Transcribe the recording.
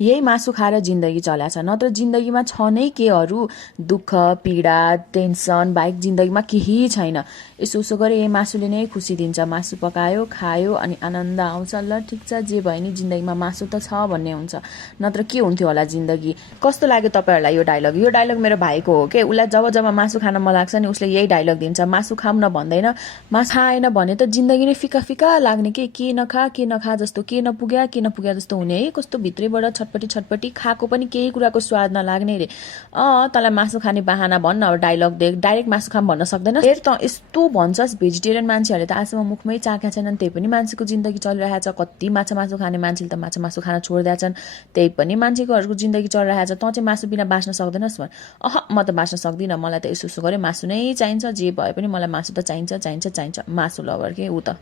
यही मासु खाएर जिन्दगी चलाछ, नत्र जिन्दगीमा छ नै केहरू, दुःख पीडा टेन्सन बाहेक जिन्दगीमा केही छैन। यसो उसो गरे यही मासुले नै खुसी दिन्छ। मासु पकायो खायो अनि आनन्द आउँछ, ल ठिक छ जे भयो नि जिन्दगीमा मासु त छ भन्ने हुन्छ, नत्र के हुन्थ्यो होला जिन्दगी। कस्तो लाग्यो तपाईँहरूलाई यो डायलग? यो डायलग मेरो भाइको हो के। उसलाई जब जब मासु खान मन लाग्छ नि उसले यही डायलग दिन्छ, मासु खाऊँ न भन्दैन, मासु खाएन भने त जिन्दगी नै फिका फिका लाग्ने के नखा जस्तो, के नपुग्या जस्तो हुने है। कस्तो भित्रैबाट छटपटी खाएको पनि केही कुराको स्वाद नलाग्ने रे। तँलाई मासु खाने बाहाना भन्न, अब डायलग देख, डाइरेक्ट मासु खाम भन्न सक्दैन। फेरि त यस्तो भन्छस्, भेजिटेरियन मान्छेहरूले त आजसम्म मुखमै चाखेका छैनन्, त्यही पनि मान्छेको जिन्दगी चलिरहेको छ। कति मासु खाने मान्छेले त मासु खान छोडिदिएका छन्, त्यही पनि मान्छेकोहरूको जिन्दगी चलिरहेको छ। तँ चाहिँ मासु बिना बाँच्न सक्दैनस् भन्? म त बाँच्न सक्दिनँ, मलाई त यसो गरे मासु नै चाहिन्छ, जे भए पनि मलाई मासु त चाहिन्छ मासु लभर के ऊ त।